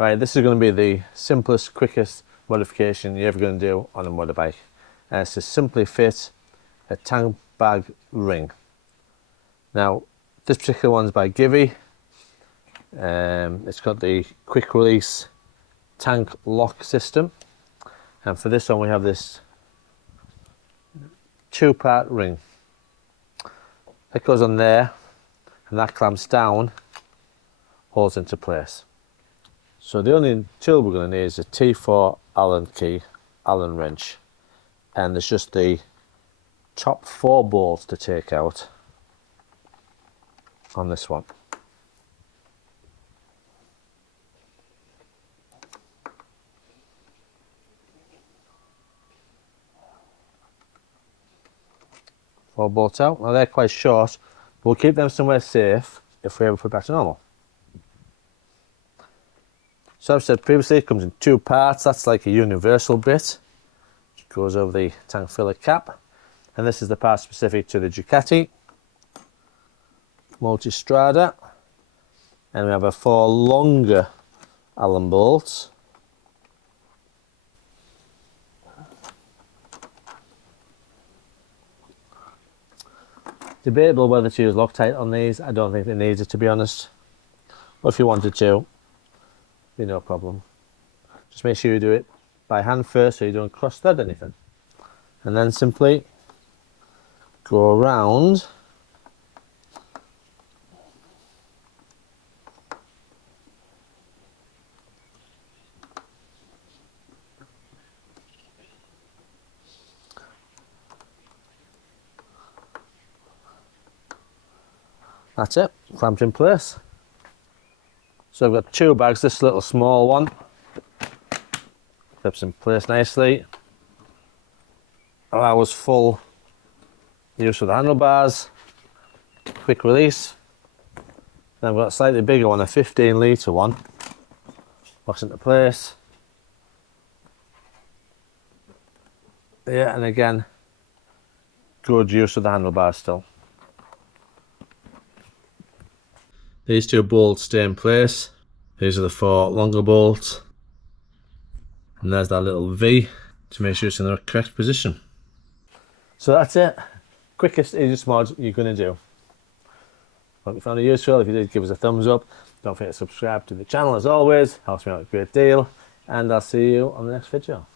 Right, this is going to be the simplest, quickest modification you're ever going to do on a motorbike. And it's to simply fit a tank bag ring. Now, this particular one's by Givi. It's got the quick release tank lock system. And for this one we have this two-part ring. That goes on there and that clamps down, holds into place. So the only tool we're going to need is a T4 Allen key, Allen wrench, and there's just the top 4 bolts to take out on this one. Four bolts out. Now they're quite short, but we'll keep them somewhere safe if we ever put it back to normal. So I've said previously, it comes in 2 parts. That's like a universal bit, which goes over the tank filler cap. And this is the part specific to the Ducati Multistrada. And we have a 4 longer Allen bolts. Debatable whether to use Loctite on these. I don't think it needs it, to be honest. But if you wanted to, be no problem. Just make sure you do it by hand first so you don't cross thread anything. And then simply go around that's it, clamped in place. So I've got 2 bags, this little small one clips in place nicely, allows full use of the handlebars, quick release. Then I've got a slightly bigger one, a 15-litre one, locks into place. Yeah, and again, good use of the handlebars still. These 2 bolts stay in place. These are the 4 longer bolts. And there's that little V to make sure it's in the correct position. So that's it. Quickest, easiest mod you're going to do. Hope you found it useful. If you did, give us a thumbs up. Don't forget to subscribe to the channel as always. Helps me out a great deal. And I'll see you on the next video.